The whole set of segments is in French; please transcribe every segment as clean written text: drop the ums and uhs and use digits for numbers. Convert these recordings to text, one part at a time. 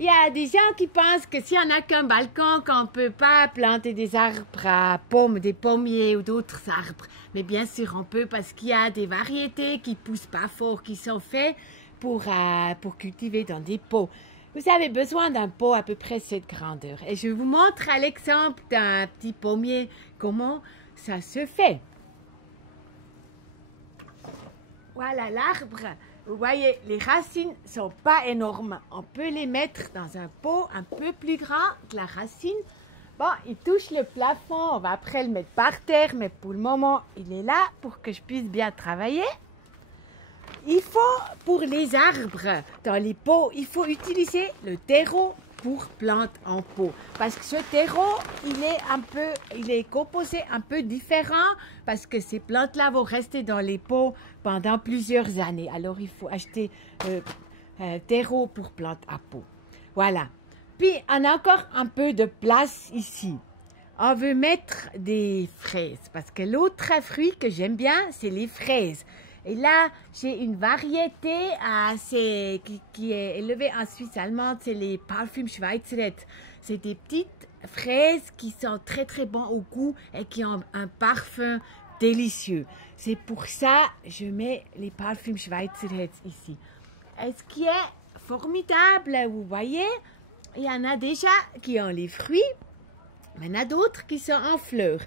Il y a des gens qui pensent que si on n'a qu'un balcon, qu'on ne peut pas planter des arbres à pommes, des pommiers ou d'autres arbres. Mais bien sûr, on peut parce qu'il y a des variétés qui ne poussent pas fort, qui sont faites pour cultiver dans des pots. Vous avez besoin d'un pot à peu près cette grandeur. Et je vous montre à l'exemple d'un petit pommier comment ça se fait. Voilà l'arbre. Vous voyez, les racines ne sont pas énormes. On peut les mettre dans un pot un peu plus grand que la racine. Bon, il touche le plafond. On va après le mettre par terre, mais pour le moment, il est là pour que je puisse bien travailler. Il faut, pour les arbres dans les pots, il faut utiliser le terreau pour plantes en pot. Parce que ce terreau, il est composé un peu différent parce que ces plantes-là vont rester dans les pots pendant plusieurs années. Alors, il faut acheter un terreau pour plantes à pot. Voilà. Puis, on a encore un peu de place ici. On veut mettre des fraises parce que l'autre fruit que j'aime bien, c'est les fraises. Et là, j'ai une variété qui est élevée en Suisse allemande, c'est les Parfüm Schweizerette. C'est des petites fraises qui sont très très bons au goût et qui ont un parfum délicieux. C'est pour ça que je mets les Parfüm Schweizerette ici. Et ce qui est formidable, vous voyez, il y en a déjà qui ont les fruits, mais il y en a d'autres qui sont en fleurs.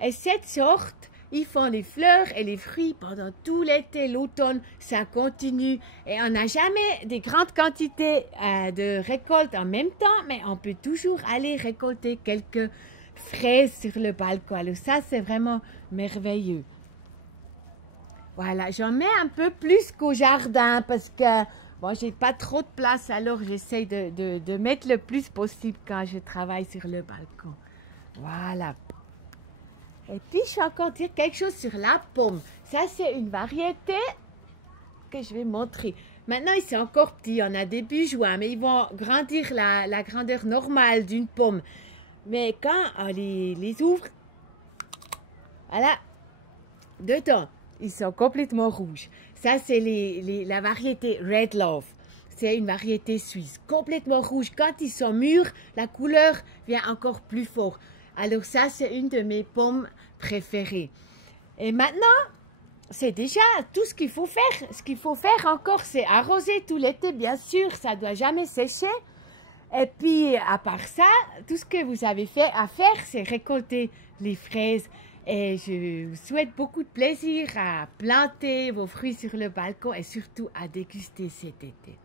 Et cette sorte, ils font les fleurs et les fruits pendant tout l'été, l'automne, ça continue. Et on n'a jamais des grandes quantités de récoltes en même temps, mais on peut toujours aller récolter quelques fraises sur le balcon. Alors ça, c'est vraiment merveilleux. Voilà, j'en mets un peu plus qu'au jardin parce que bon, j'ai pas trop de place, alors j'essaie de mettre le plus possible quand je travaille sur le balcon. Voilà. Et puis, je vais encore dire quelque chose sur la pomme. Ça, c'est une variété que je vais montrer. Maintenant, ils sont encore petits. On a des bujois, mais ils vont grandir la grandeur normale d'une pomme. Mais quand on les ouvre, voilà, dedans, ils sont complètement rouges. Ça, c'est la variété Red Love. C'est une variété suisse, complètement rouge. Quand ils sont mûrs, la couleur vient encore plus fort. Alors ça, c'est une de mes pommes préférées. Et maintenant, c'est déjà tout ce qu'il faut faire. Ce qu'il faut faire encore, c'est arroser tout l'été, bien sûr. Ça ne doit jamais sécher. Et puis, à part ça, tout ce que vous avez à faire, c'est récolter les fraises. Et je vous souhaite beaucoup de plaisir à planter vos fruits sur le balcon et surtout à déguster cet été.